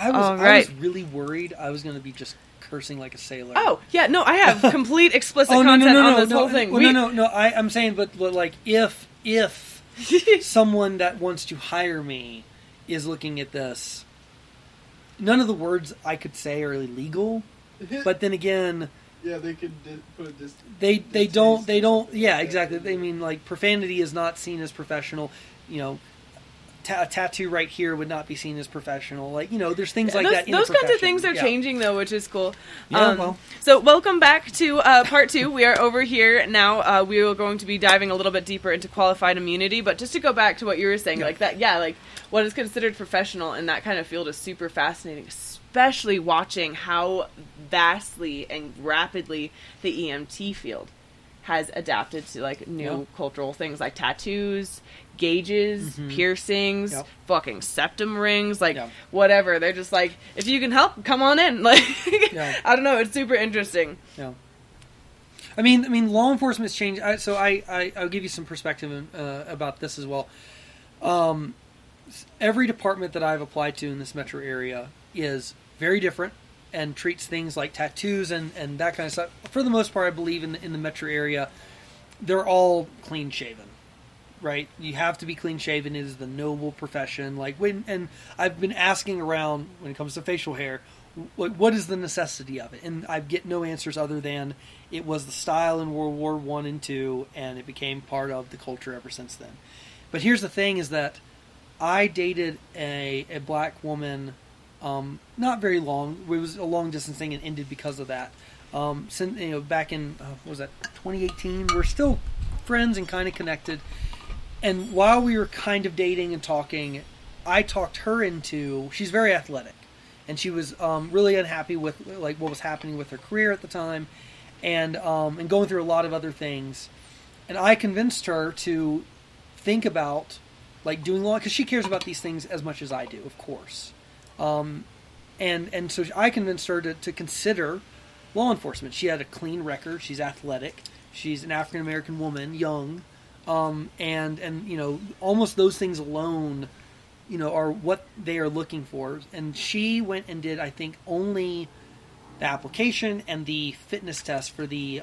I was really worried I was going to be just cursing like a sailor. Oh, yeah, no, I have complete explicit content on this whole thing. I'm saying, but like, if someone that wants to hire me is looking at this, none of the words I could say are illegal, but then again... Yeah, they could put a They don't. Yeah, exactly. I mean, like, profanity is not seen as professional. You know, a tattoo right here would not be seen as professional. Like, you know, there's things like that in those the kinds of profession. things are changing, though, which is cool. Yeah, So welcome back to part 2. We are over here now. We are going to be diving a little bit deeper into qualified immunity, but just to go back to what you were saying, like that, like what is considered professional in that kind of field is super fascinating, especially watching how vastly and rapidly the EMT field has adapted to like new cultural things like tattoos, gauges, piercings, fucking septum rings, like whatever. They're just like, if you can help, come on in. Like, I don't know. It's super interesting. Yeah. I mean, law enforcement's changed. So I'll give you some perspective about this as well. Every department that I've applied to in this metro area is very different and treats things like tattoos and that kind of stuff. For the most part, I believe in the metro area, they're all clean shaven, right? You have to be clean shaven. It is the noble profession. And I've been asking around when it comes to facial hair, what is the necessity of it? And I get no answers other than it was the style in World War I and II, and it became part of the culture ever since then. But here's the thing: is that I dated a black woman. Not very long. It was a long distance thing and ended because of that. Since, back in what was that 2018, we're still friends and kind of connected. And while we were kind of dating and talking, I talked her into. She's very athletic, and she was really unhappy with like what was happening with her career at the time, and going through a lot of other things. And I convinced her to think about like doing law because she cares about these things as much as I do, of course. And so I convinced her to consider law enforcement. She had a clean record. She's athletic. She's an African American woman, young, and almost those things alone, are what they are looking for. And she went and did, I think, only the application and the fitness test for the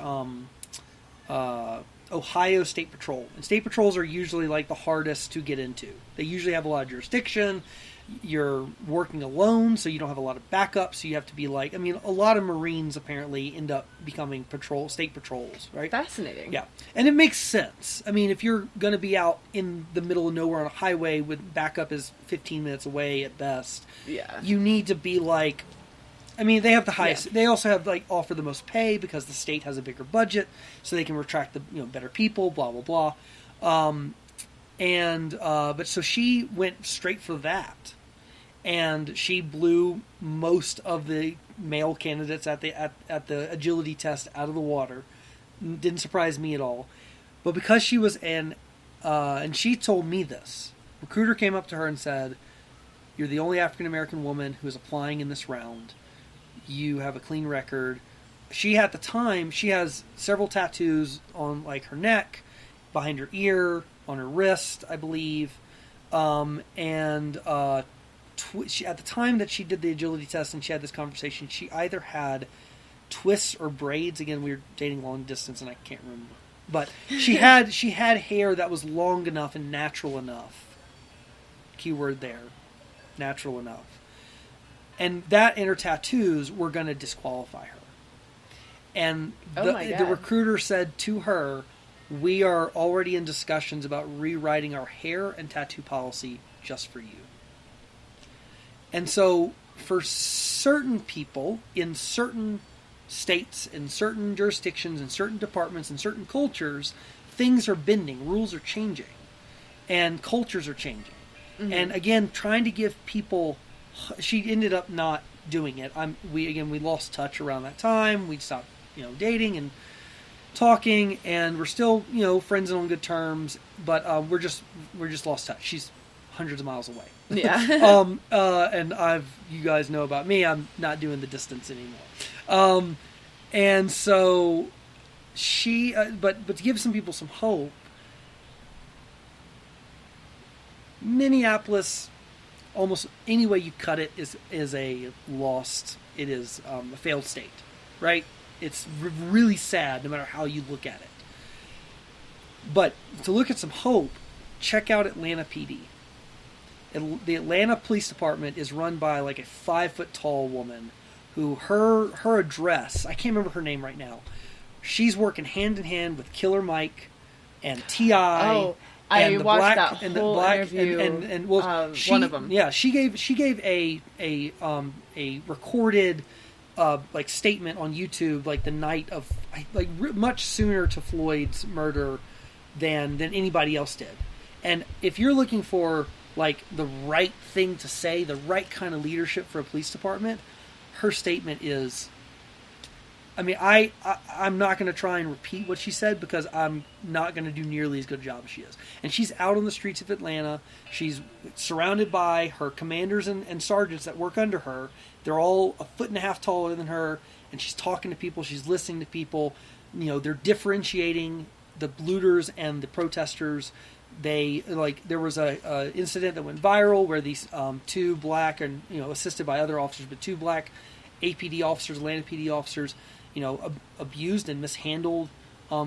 Ohio State Patrol. And state patrols are usually like the hardest to get into. They usually have a lot of jurisdiction. You're working alone, so you don't have a lot of backup, so you have to be like... I mean, a lot of Marines apparently end up becoming state patrols, right? Fascinating. Yeah. And it makes sense. I mean, if you're going to be out in the middle of nowhere on a highway with backup is 15 minutes away at best, you need to be like... I mean, they have the highest... Yeah. They also have, like, offer the most pay because the state has a bigger budget, so they can attract the better people, blah, blah, blah. But so she went straight for that. And she blew most of the male candidates at the agility test out of the water. Didn't surprise me at all. But because she was and she told me this, recruiter came up to her and said, "You're the only African American woman who is applying in this round. You have a clean record." She at the time she has several tattoos on like her neck, behind her ear, on her wrist, I believe, she, at the time that she did the agility test and she had this conversation, she either had twists or braids. Again, we were dating long distance and I can't remember. But she had hair that was long enough and natural enough. Keyword there. Natural enough. And that and her tattoos were going to disqualify her. And the recruiter said to her, "We are already in discussions about rewriting our hair and tattoo policy just for you." And so, for certain people, in certain states, in certain jurisdictions, in certain departments, in certain cultures, things are bending, rules are changing, and cultures are changing. Mm-hmm. And again, trying to give people... She ended up not doing it. We lost touch around that time. We stopped, dating and talking, and we're still, friends and on good terms, but we're just lost touch. She's hundreds of miles away. Yeah. And you guys know about me, I'm not doing the distance anymore. And so she, but to give some people some hope, Minneapolis almost any way you cut it is a lost. It is a failed state, right? It's really sad no matter how you look at it. But to look at some hope, check out Atlanta PD. The Atlanta Police Department is run by like a 5-foot-tall woman who her address, I can't remember her name right now. She's working hand in hand with Killer Mike and T.I. Oh, I watched that whole interview. And one of them. Yeah, she gave a recorded like statement on YouTube like the night of like much sooner to Floyd's murder than anybody else did. And if you're looking for like the right thing to say, the right kind of leadership for a police department, her statement is, I mean, I'm not going to try and repeat what she said because I'm not going to do nearly as good a job as she is. And she's out on the streets of Atlanta. She's surrounded by her commanders and sergeants that work under her. They're all 1.5 feet taller than her, and she's talking to people. She's listening to people. You know, they're differentiating the looters and the protesters. They there was a incident that went viral where these 2 black and assisted by other officers, but 2 black APD officers, Atlanta PD officers, abused and mishandled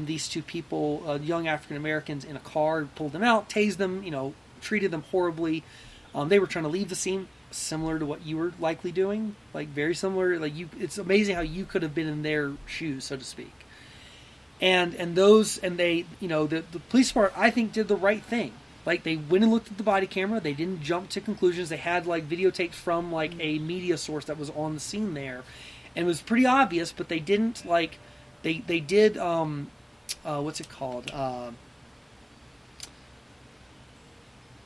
these 2 people, young African Americans, in a car, pulled them out, tased them, treated them horribly. They were trying to leave the scene, similar to what you were likely doing, like very similar. Like it's amazing how you could have been in their shoes, so to speak. And they, the police department, I think, did the right thing. Like, they went and looked at the body camera. They didn't jump to conclusions. They had, like, videotapes from, like, a media source that was on the scene there. And it was pretty obvious, but they didn't, like, they did, what's it called?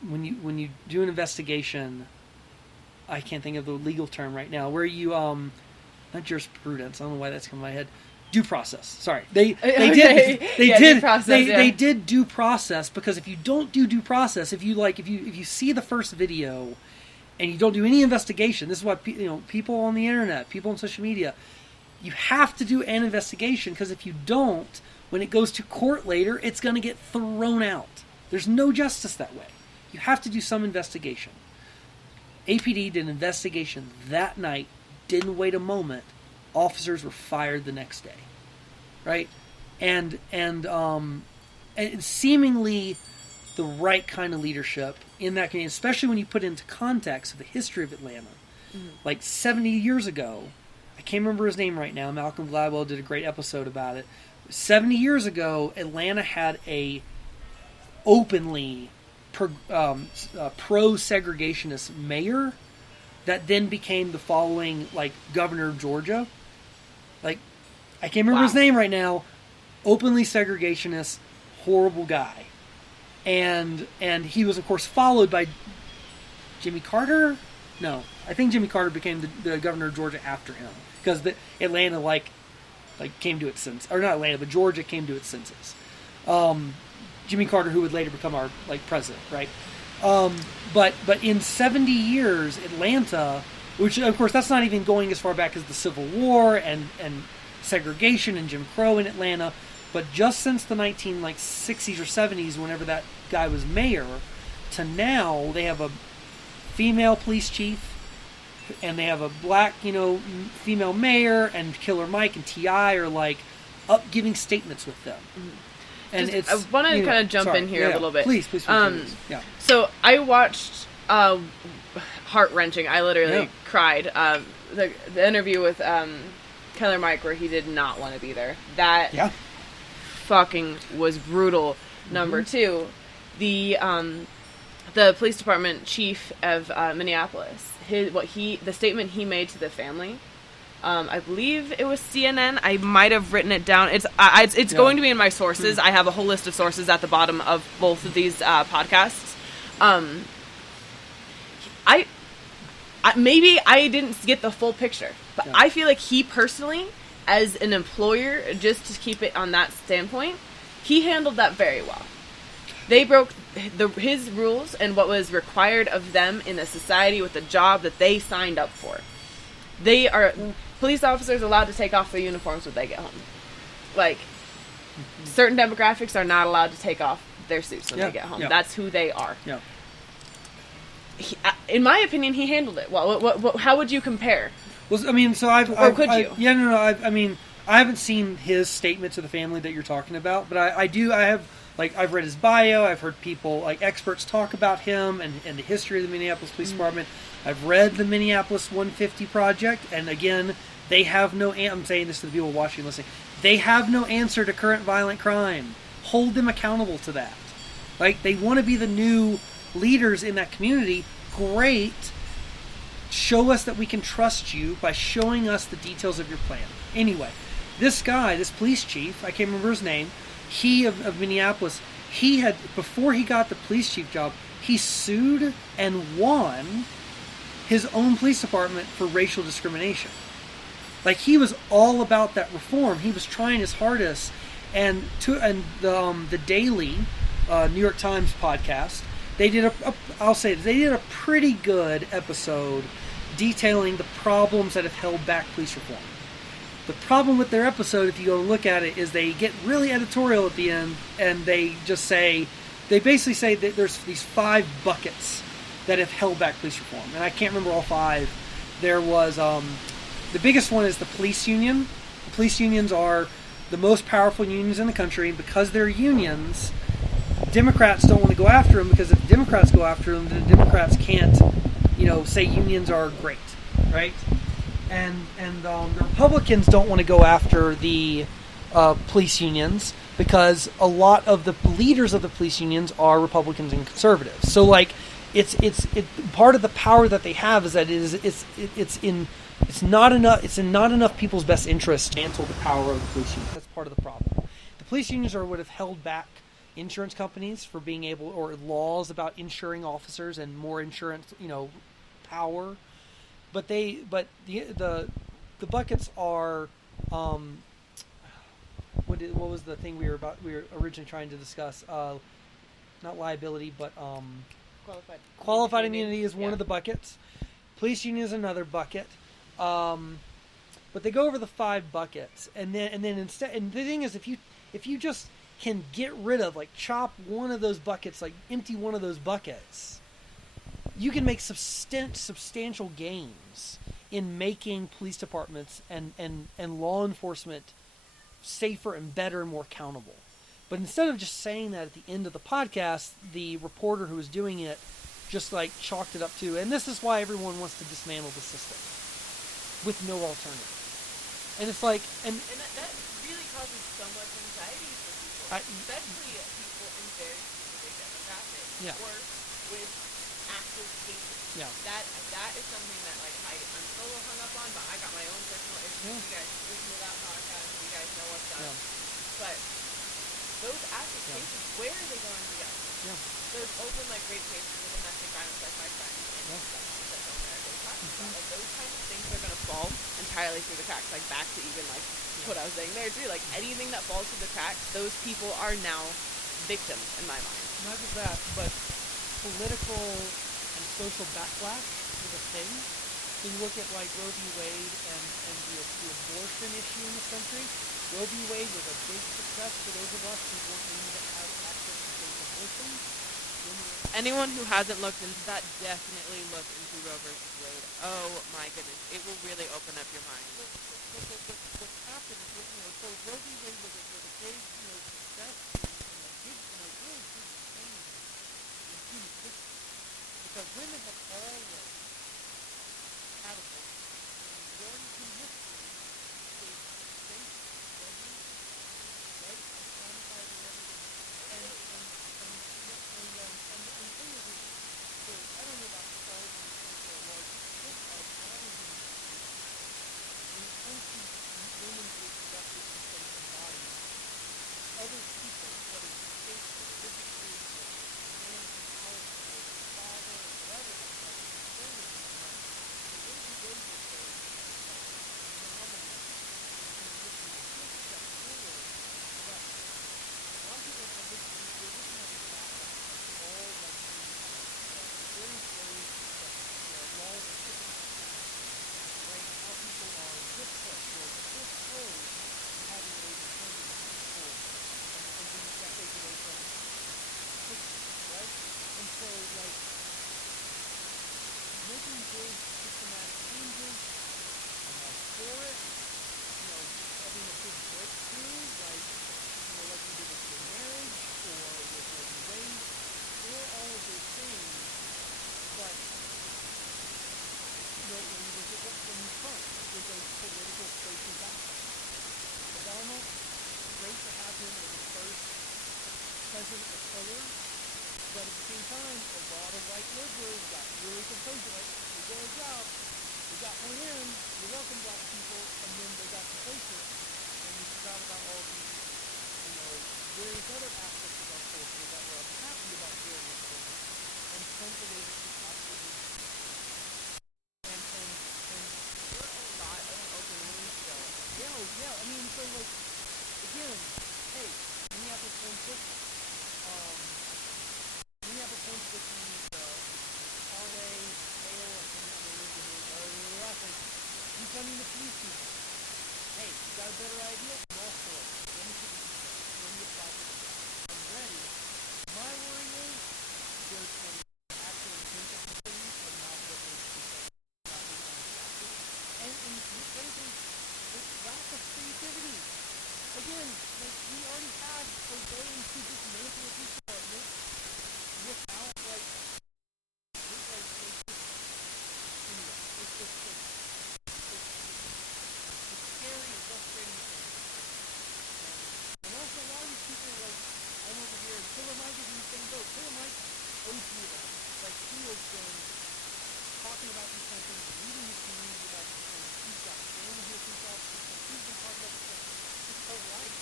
When you do an investigation, I can't think of the legal term right now, where you, not jurisprudence, I don't know why that's coming to my head. Due process. Sorry, they did due process, because if you don't do due process, if you see the first video and you don't do any investigation, this is why people on the internet, people on social media, you have to do an investigation, because if you don't, when it goes to court later, it's going to get thrown out. There's no justice that way. You have to do some investigation. APD did an investigation that night, didn't wait a moment. Officers were fired the next day, right? And seemingly the right kind of leadership in that community, especially when you put into context of the history of Atlanta. Mm-hmm. Like 70 years ago, I can't remember his name right now, Malcolm Gladwell did a great episode about it. 70 years ago, Atlanta had a openly pro-segregationist mayor that then became the following, like, governor of Georgia. Like, I can't remember his name right now. Openly segregationist, horrible guy. And he was, of course, followed by Jimmy Carter? No. I think Jimmy Carter became the governor of Georgia after him. Because Atlanta, like came to its senses. Or not Atlanta, but Georgia came to its senses. Jimmy Carter, who would later become our, like, president, right? But in 70 years, Atlanta, which, of course, that's not even going as far back as the Civil War and segregation and Jim Crow in Atlanta, but just since the 60s or 70s, whenever that guy was mayor, to now, they have a female police chief, and they have a black, female mayor, and Killer Mike and T.I. are, like, up giving statements with them. Mm-hmm. And I want to kind of jump in here a little bit. Please. Yeah. So I watched heart-wrenching. I literally cried. The interview with Killer Mike where he did not want to be there. That fucking was brutal. Number 2, the police department chief of Minneapolis. The statement he made to the family. I believe it was CNN. I might have written it down. It's going to be in my sources. I have a whole list of sources at the bottom of both of these podcasts. Maybe I didn't get the full picture, but I feel like he personally, as an employer, just to keep it on that standpoint, he handled that very well. They broke his rules and what was required of them in the society with the job that they signed up for. They are police officers allowed to take off their uniforms when they get home. Like, certain demographics are not allowed to take off their suits when they get home. That's who they are. Yeah. in my opinion, he handled it well. How would you compare? Well, I mean, so could you? Yeah, no. I mean, I haven't seen his statement to the family that you're talking about, but I do. I have, like, I've read his bio. I've heard people, like experts, talk about him and the history of the Minneapolis Police Department. I've read the Minneapolis 150 Project, and again, they have no. I'm saying this to the people watching and listening. They have no answer to current violent crime. Hold them accountable to that. Like, they want to be the new leaders in that community. Great. Show us that we can trust you by showing us the details of your plan. Anyway, this guy, this police chief, I can't remember his name, he of Minneapolis, he had, before he got the police chief job, he sued and won his own police department for racial discrimination. Like, he was all about that reform. He was trying his hardest. And the Daily New York Times podcast, they did they did a pretty good episode detailing the problems that have held back police reform. The problem with their episode, if you go and look at it, is they get really editorial at the end, and they basically say that there's these 5 buckets that have held back police reform. And I can't remember all 5. There was, the biggest one is the police union. The police unions are the most powerful unions in the country. Because they're unions, Democrats don't want to go after them, because if Democrats go after them, then the Democrats can't, say unions are great, right? And the Republicans don't want to go after the police unions, because a lot of the leaders of the police unions are Republicans and conservatives. So, like, it's part of the power that they have is that it's not enough people's best interest to mantle the power of the police unions. That's part of the problem. The police unions would have held back insurance companies for being able, or laws about insuring officers and more insurance, power. But the buckets are, what was the thing we were originally trying to discuss? Not liability, but qualified immunity is one of the buckets. Police union is another bucket. But they go over the 5 buckets, and then instead, and the thing is, if you just can get rid of, like, chop one of those buckets, like empty one of those buckets, you can make substantial gains in making police departments and law enforcement safer and better and more accountable. But instead of just saying that at the end of the podcast, the reporter who was doing it just, like, chalked it up to, and this is why everyone wants to dismantle the system with no alternative. And it's like, and that really causes so much anxiety for people, especially people in very specific demographics, or with active cases. Yeah. That is something that, like, I'm so hung up on, but I got my own personal issues. Yeah. You guys listen to that podcast, you guys know what's up. Yeah. But those active cases, where are they going to go? Yeah. There's open, like, rape cases with domestic violence, like my friend, and that's over there. Like, those kinds of things are going to fall entirely through the cracks. Like, back to even, like, what I was saying there too. Like, anything that falls through the cracks, those people are now victims in my mind. Not just that, but political and social backlash is a thing. So you look at, like, Roe v. Wade and the abortion issue in this country. Roe v. Wade was a big success for those of us who weren't able to have access to safe abortion. Anyone who hasn't looked into that, definitely look into Roe versus Wade. Oh my goodness, it will really open up your mind. What happened, so Roe v. Wade was a big, success and a really big change in human history. Because women have always had abortion. And the majority of human history is safe, ready, right, unqualified and everything. And the thing is, so I don't know about all of these people are large, but when it comes to women's reproductive and safe bodies, other people, whether it's the state or religious groups or men in house or the father or whatever, like concerned with these men, the way we go with those phenomenon in history is a big step forward, but a lot of people have looking at these backlash of all like various ways that laws are typically passed, right? How people are this close to having a return to the school and being decades away from cooking, right? And so, like, making big systematic changes, I'm all for it. You know, having a big breakthrough, like we did with gay marriage or with Roe v. Wade, or all of those things. But when you Trump is a political social backlash. Obama, great to have him as the first president of color, but at the same time, a lot of white liberals got really complacent, like, we did our job, we got one in, you're welcome, black people, and then they got complacent, and we forgot about all these, various other aspects of our culture that were unhappy about various things, and Trump was able to absolutely and There are a lot of open wounds still. yeah, I mean, so like, again, hey, Minneapolis 150, Minneapolis 150, the RA, Hale, I think that name is, the last one, defunding the police people. Hey, you got a better idea? I'm all for it. Let me see the details. Let me apply for the job. I'm ready. My worry is there's some actual intent of the police and not what they should say. Not being unattractive. And frankly, it's lack of creativity. Again, like, we already had a way to dismantle a police department without, it's scary and frustrating to think. And also, a lot of these people, like, I'm over here, Killer Mike is in the same boat. Killer Mike OG about it. Like, he has been talking about these kind of things, reading these communities about these things. He's got family here since all this stuff. He's been talking about this stuff his whole life,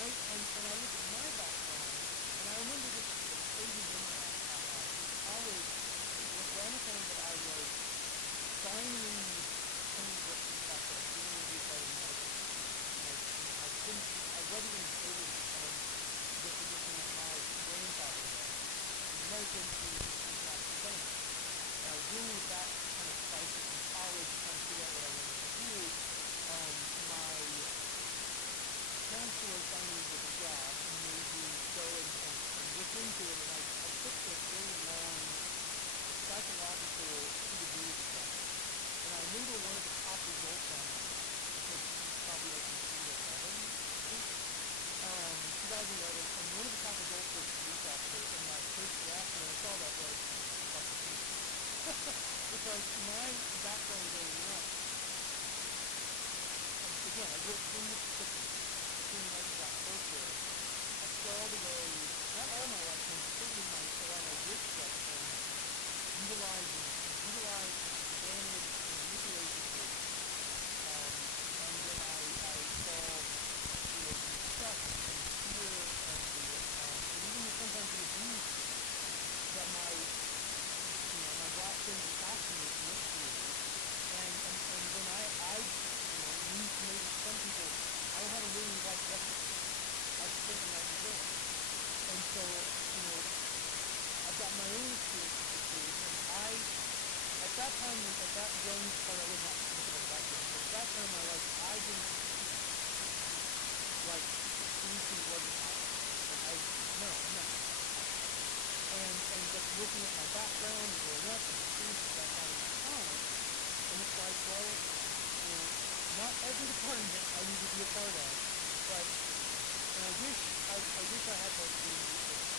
right? And I look at my background, and I remember this crazy moment I had in college, was around the time that I was finally coming to grips with the fact that I didn't want to be a part of the medical system. I wasn't going to stay to become the physician that my grandfather was. The medical industry was just not the same. And I was dealing with that kind of crisis in college, trying to figure out what I wanted to do. My counselor finally did the job and made me go and look into it, and I took this very long psychological suitability test. And I remember one of the top results on it, because this is probably like in 2011, and one of the top results was police officer, and my first reaction when I saw that was, fuck the police. Because my background growing up, again, I grew up in Mississippi, between white and black culture. I saw the way, not all my lifetime, but certainly around my rich lifetime, utilized and advantage and manipulate the police. And then I saw, the trust and fear and even sometimes the abuse that my black friends and classmates went through. And then I knew maybe some people, I don't have a really white record. I spent the night in jail. And so, I've got my own experience with the police, and at that time, at that young part, I was not looking at that young, but at that time, I didn't see, policing wasn't happening. No. And just looking at my background and growing up and the experiences that I had in that time, and it's like, well, not every department I need to be a part of, but, and I wish I had the opportunity, I guess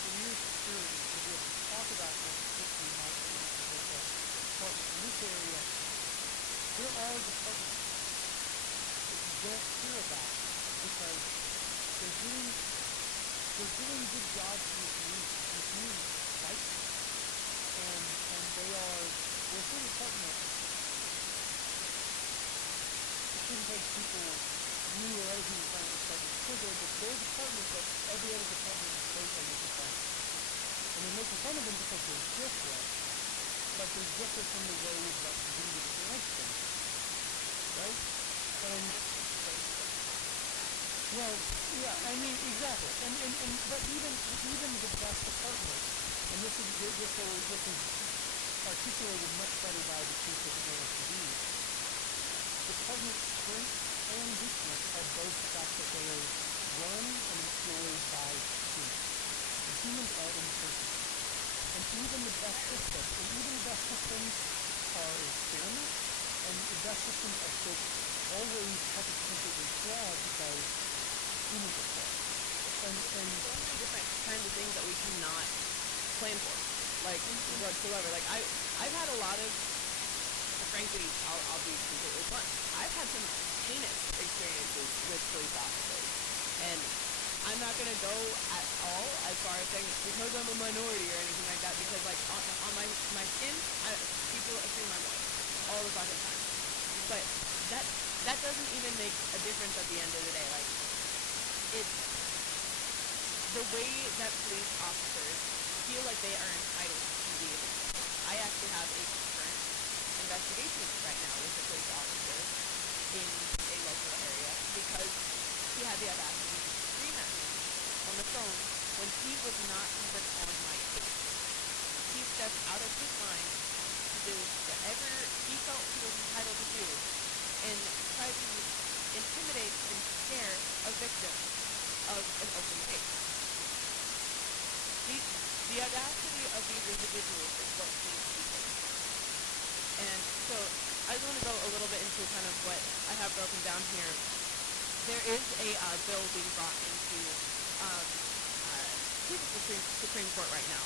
career security to be able to talk about this, particularly my experience with the department in this area. There are departments that you don't hear about because they're doing good jobs in the community. And the community likes them. And they're certain departments. It shouldn't take people, you or other people trying to start this trigger, but they're departments that every other department in the state are making fun of. And they're making fun of them because they're different, but they're different from the ways that we would like them. Right? And well, yeah, I mean, exactly. But even the best department, and this is articulated much better by the chief of the NSPD, department strength and weakness are both the fact that they are run and employed by humans. And humans are imperfect. And even the best systems are experiments, and the best systems are still always have the potential to be flawed because humans are flawed. And so many different kinds of things that we cannot plan for, like whatsoever. Like I've had a lot of, frankly, I'll be completely blunt. I've had some heinous experiences with police officers, and I'm not gonna go at all as far as saying it's because I'm a minority or anything like that. Because like on my skin, people assume I'm white all the fucking time. But that doesn't even make a difference at the end of the day. Like it's the way that police officers feel like they are entitled to be able to. I actually have a current investigation right now with a police officer in a local area because he had the audacity to scream at me on the phone when he was not even on my case. He stepped out of his line to do whatever he felt he was entitled to do and tried to intimidate and scare a victim of an open case. The audacity of these individuals is what needs to be taken down. And so I just want to go a little bit into kind of what I have broken down here. There is a bill being brought into the Supreme Court right now.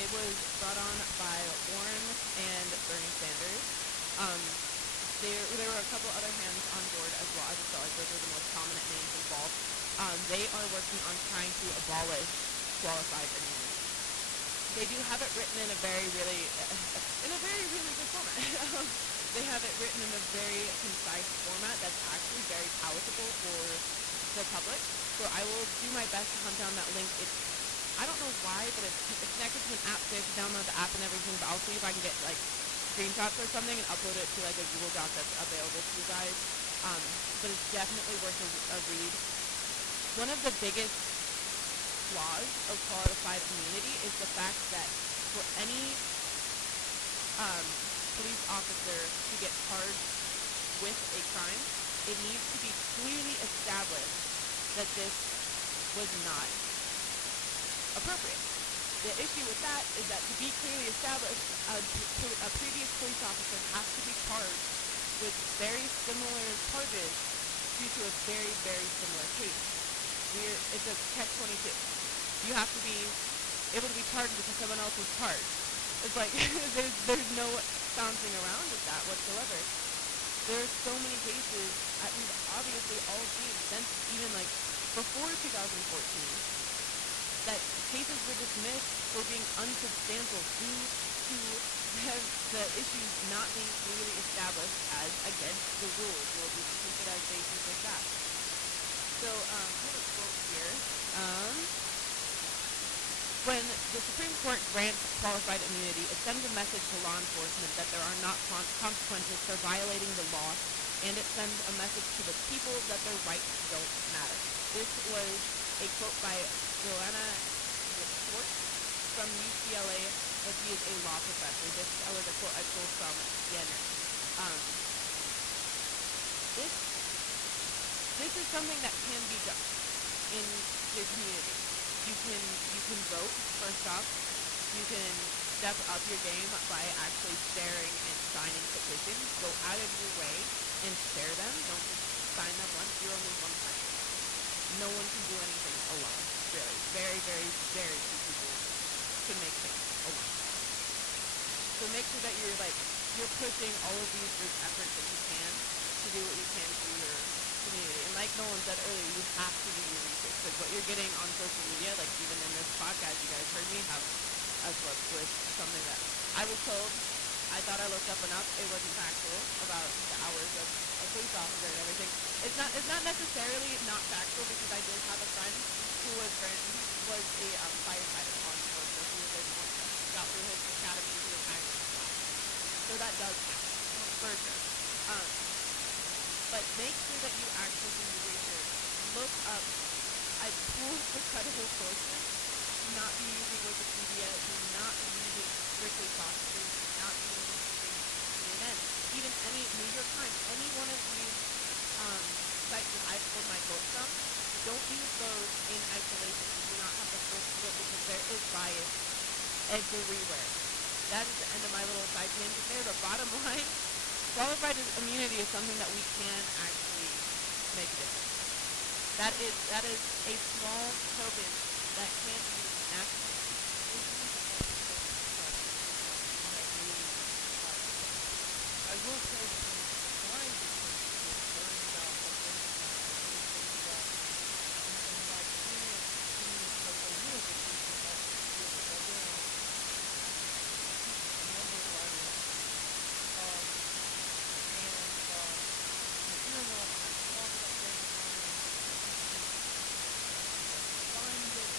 It was brought on by Warren and Bernie Sanders. There were a couple other hands on board as well. I just felt like those were the most prominent names involved. They are working on trying to abolish qualified immunity. They do have it written in a very really good format. They have it written in a very concise format that's actually very palatable for the public. So I will do my best to hunt down that link. I don't know why, but it's connected to an app, so you have to download the app and everything. But I'll see if I can get like screenshots or something and upload it to like a Google Doc that's available to you guys. But it's definitely worth a read. One of the biggest flaws of qualified immunity is the fact that for any police officer to get charged with a crime, it needs to be clearly established that this was not appropriate. The issue with that is that to be clearly established, a previous police officer has to be charged with very similar charges due to a very, very similar case. It's a catch-22. You have to be able to be charged because someone else was charged. It's like, there's no bouncing around with that whatsoever. There's so many cases that we've obviously all seen since even like before 2014 that cases were dismissed for being unsubstantial due to the issues not being clearly established as against the rules. We'll just keep it as basic as that. So, I have a quote here. When the Supreme Court grants qualified immunity, it sends a message to law enforcement that there are not consequences for violating the law, and it sends a message to the people that their rights don't matter. This was a quote by Joanna Schwartz from UCLA, but she is a law professor. This was a quote I pulled from CNN. This is something that can be done in your community. You can vote, first off. You can step up your game by actually sharing and signing petitions. Go out of your way and share them. Don't just sign them once. You're only one person. No one can do anything alone, really. Very, very, very few people can make things alone. So make sure that you're pushing all of these group efforts that you can to do what you can for your community. And like Nolan said earlier, you have to do your research, because what you're getting on social media, like even in this podcast, you guys heard me have a clip with something that I was told. I thought I looked up enough. It wasn't factual about the hours of a police officer and everything. It's not necessarily not factual, because I did have a friend who was a firefighter on board, so he was able to got through his academy to retirement class. So that does count for sure. But make sure that you actually do your research. Look up. I pull for credible sources. Do not be using Wikipedia. Do not be using strictly Foxes. Do not be using CNN. Even any New York Times. Any one of these sites that I pulled my quotes from. Don't use everywhere. That is the end of my little side tangent there. The bottom line, qualified immunity is something that we can actually make a difference. That is a small token that can be national. I will say from trying to learning about Afghanistan, I will say that in my experience seeing a little bit recent last year, but I've been around a number of violent and hearing a lot of people talk about Afghanistan and find that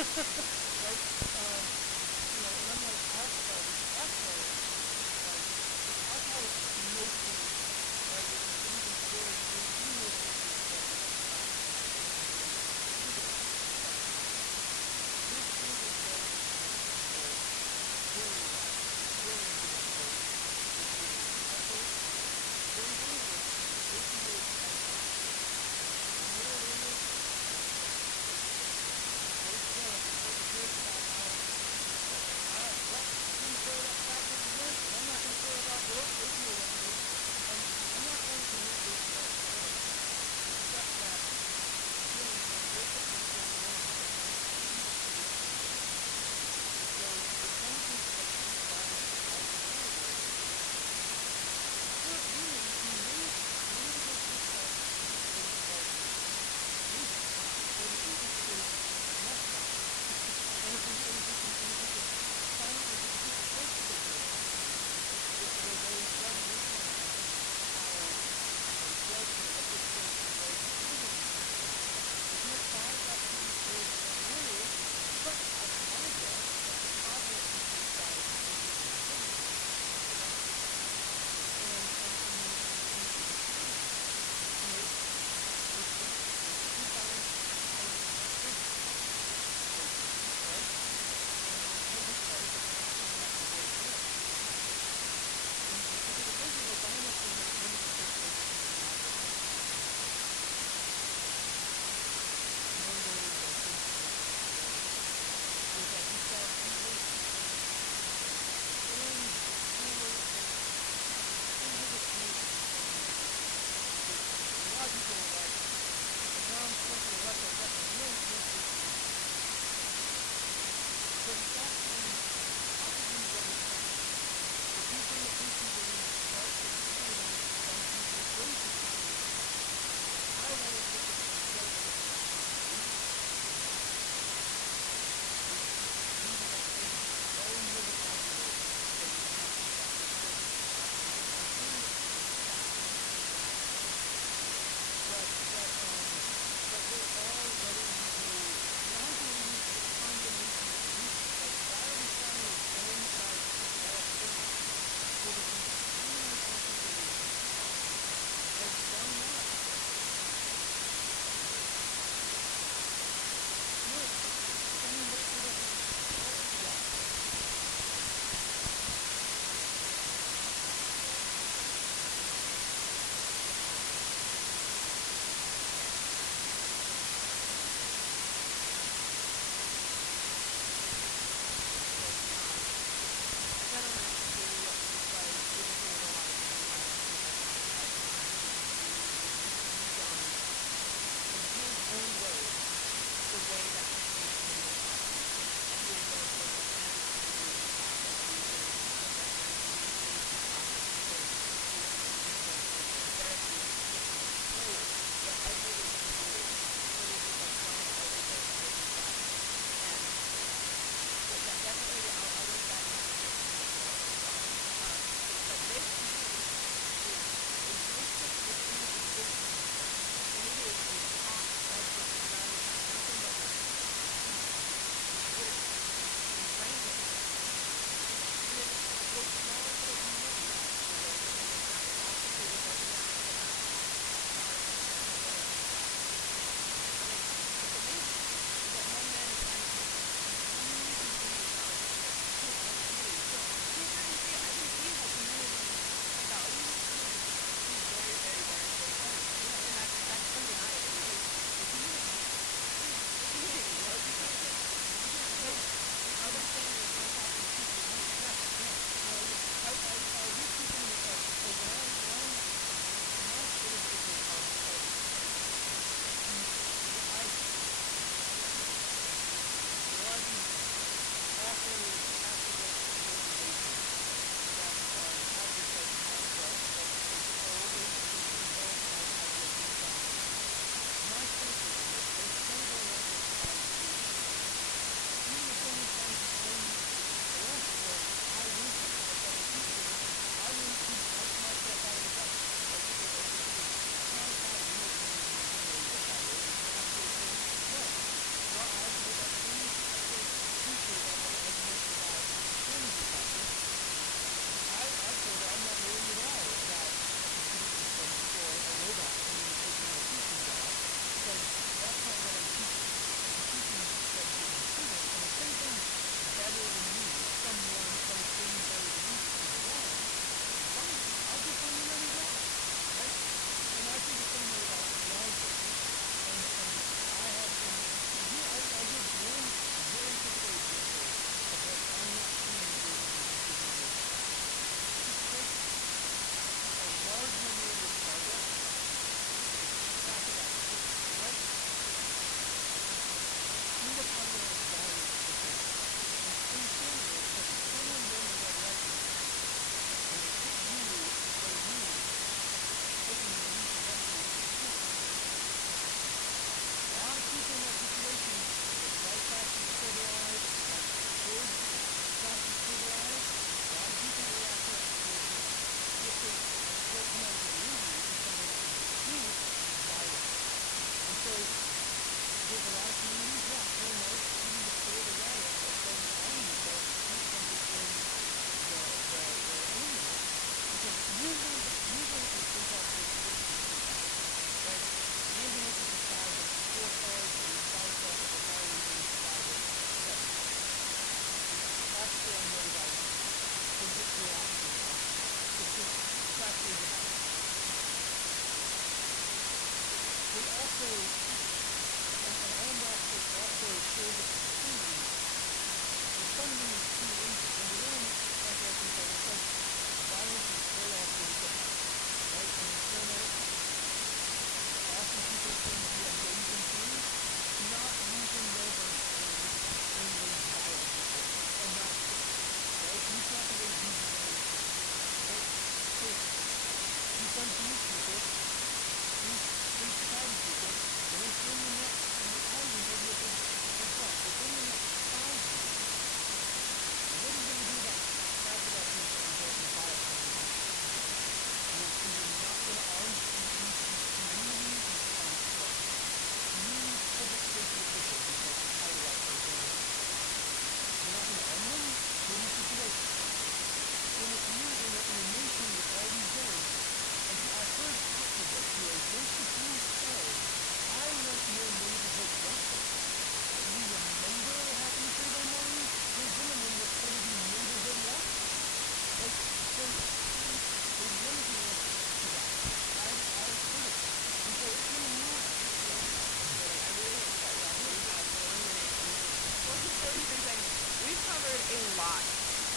right? You know, and I'm like, alcohol, like, alcohol is emotional, right? It even very, you know, something stuff like that. Think about it. This is a very emotional, very loud, very difficult situation. Also, very dangerous, way too late to have fun. You know what it is? Those drugs, what the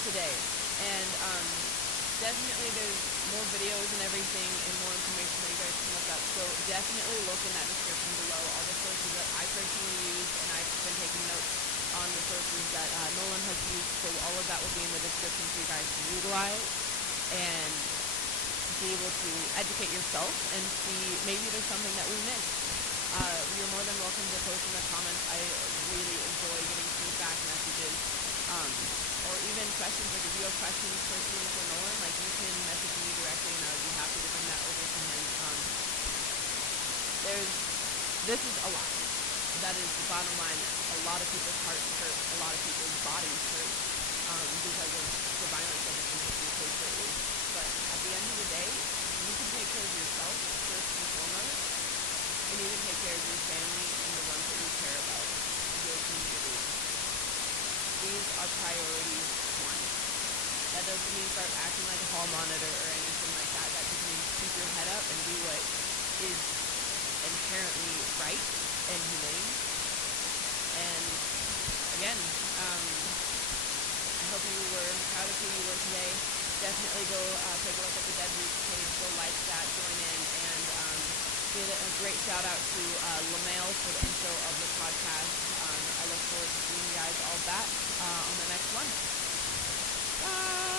today. And definitely there's more videos and everything and more information that you guys can look up. So definitely look in that description below all the sources that I personally use, and I've been taking notes on the sources that Nolan has used. So all of that will be in the description for you guys to utilize and be able to educate yourself and see maybe there's something that we missed. You're more than welcome to post in the comments. I really enjoy getting feedback messages, or even questions. Like if you have questions personally for Nolan, like you can message me directly, and I would be happy to bring that over to him. This is a lot. That is the bottom line. A lot of people's hearts hurt. A lot of people's bodies hurt because of the violence that has been taking place lately. But at the end of the day, you can take care of yourself first and foremost, and you can take care of your family and the ones that you care about, your community. These are priority one. That doesn't mean start acting like a hall monitor or anything like that. That just means keep your head up and do what is inherently right and humane. And again, I hope you were proud of who you were today. Definitely go take a look at the Dead Roots page, go like that, join in, and give it a great shout out to LaMail for the intro of the podcast. I look forward to seeing you guys all back on the next one. Bye!